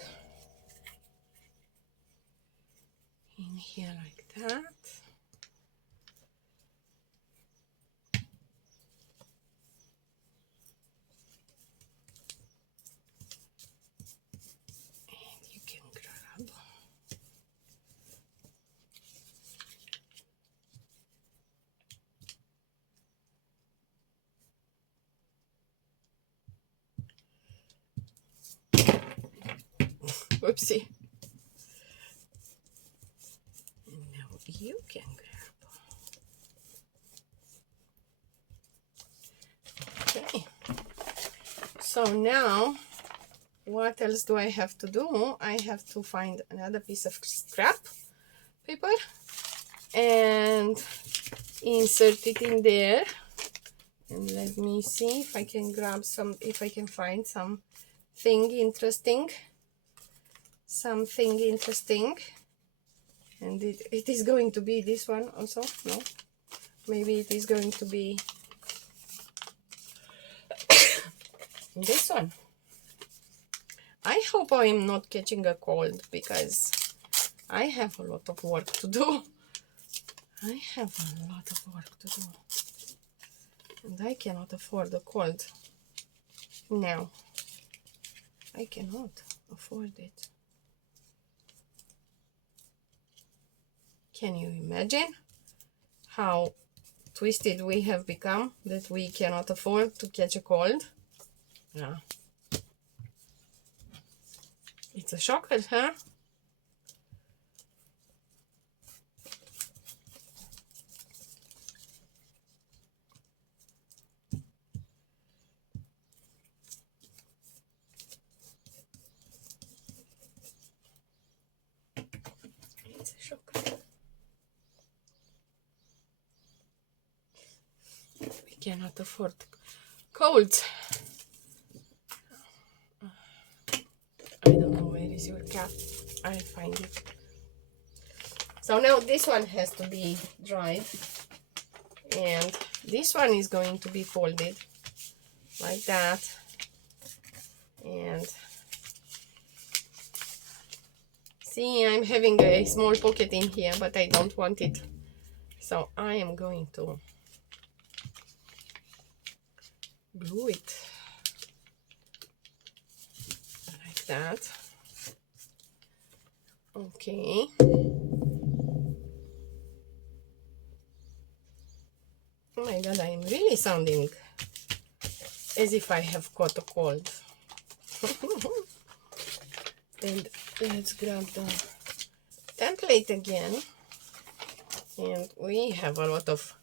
in here like that. And you can grab. Whoopsie. Now you can grab. Okay. So now, what else do I have to do? I have to find another piece of scrap paper and insert it in there. And let me see if I can grab some, if I can find something interesting. Something interesting. And it is going to be this one also. No, maybe it is going to be this one. I hope I am not catching a cold because I have a lot of work to do. I have a lot of work to do. And I cannot afford a cold. No. I cannot afford it. Can you imagine how twisted we have become that we cannot afford to catch a cold? Yeah. It's a shocker, huh? It's a shocker. We cannot afford colds. I don't know where is your cap. I'll find it. So now this one has to be dried, and this one is going to be folded like that, and see, I'm having a small pocket in here, but I don't want it, so I am going to glue it like that. Okay. Oh my god, I'm really sounding as if I have caught a cold. And let's grab the template again, and we have a lot of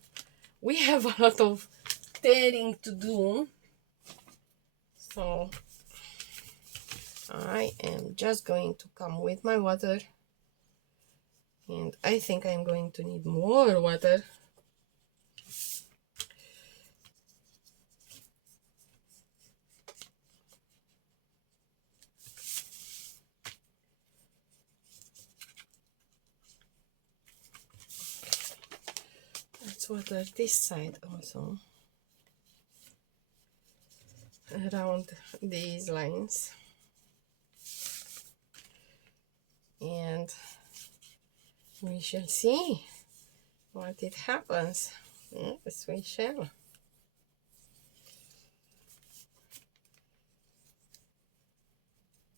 tearing to do. So I am just going to come with my water, and I think I'm going to need more water. Let's water this side also, around these lines, and we shall see what it happens. Yes, we shall.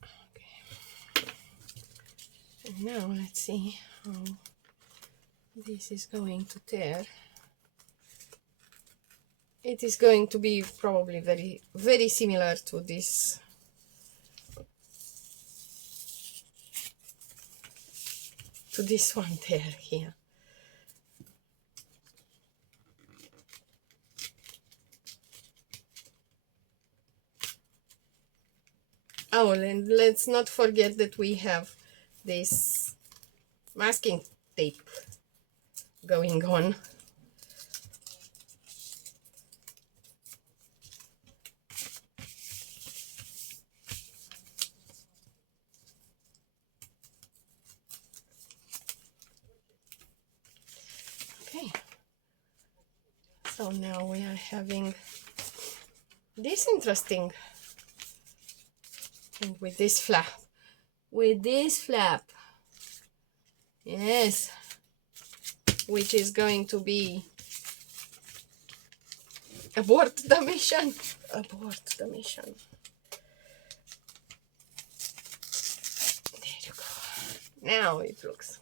Okay. And now let's see how this is going to tear. It is going to be probably very, very similar to this one tear here. Oh, and let's not forget that we have this masking tape going on. Okay, so now we are having this interesting thing with this flap. Yes, which is going to be abort the mission. There you go. Now it looks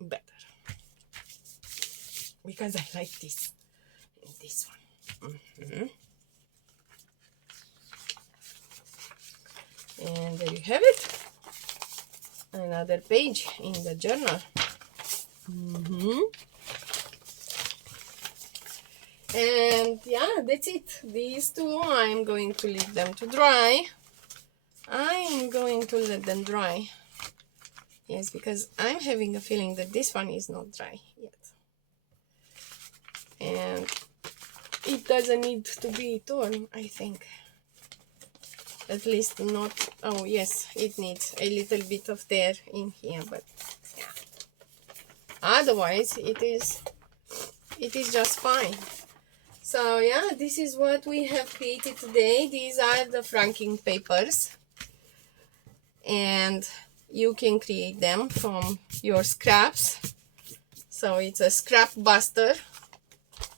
better because I like this and this one. And there you have it, another page in the journal. And yeah, that's it. These two, I'm going to leave them to dry. I'm going to let them dry. Yes, because I'm having a feeling that this one is not dry yet. And it doesn't need to be torn, I think. At least not, oh yes, it needs a little bit of tear in here, but yeah. Otherwise, it is just fine. So yeah, this is what we have created today. These are the Franken Papers. And you can create them from your scraps. So it's a scrap buster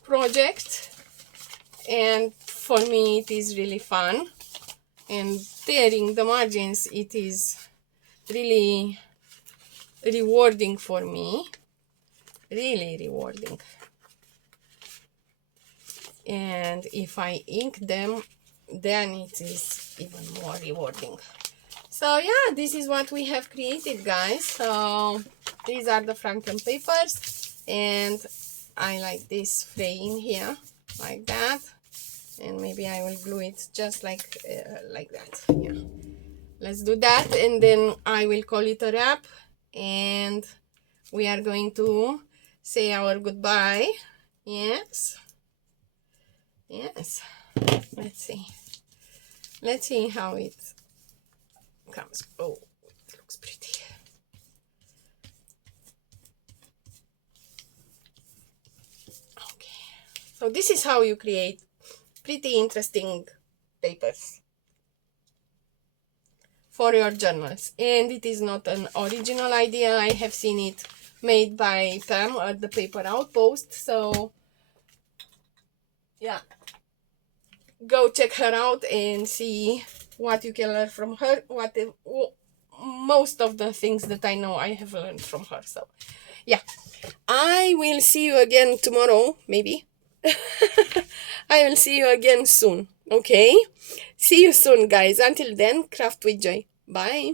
project. And for me, it is really fun. And tearing the margins, it is really rewarding for me. Really rewarding. And if I ink them, then it is even more rewarding. So yeah, this is what we have created, guys. So these are the Franken Papers, and I like this fray in here like that, and maybe I will glue it just like that. Yeah, let's do that, and then I will call it a wrap, and we are going to say our goodbye. Yes, let's see how it comes. Oh, it looks pretty. So this is how you create pretty interesting papers for your journals. And it is not an original idea. I have seen it made by Pam at the Paper Outpost. So yeah, go check her out and see what you can learn from her. Most of the things that I know, I have learned from her. So yeah, I will see you again tomorrow, maybe. I will see you again soon. Okay, see you soon, guys. Until then, craft with joy. Bye.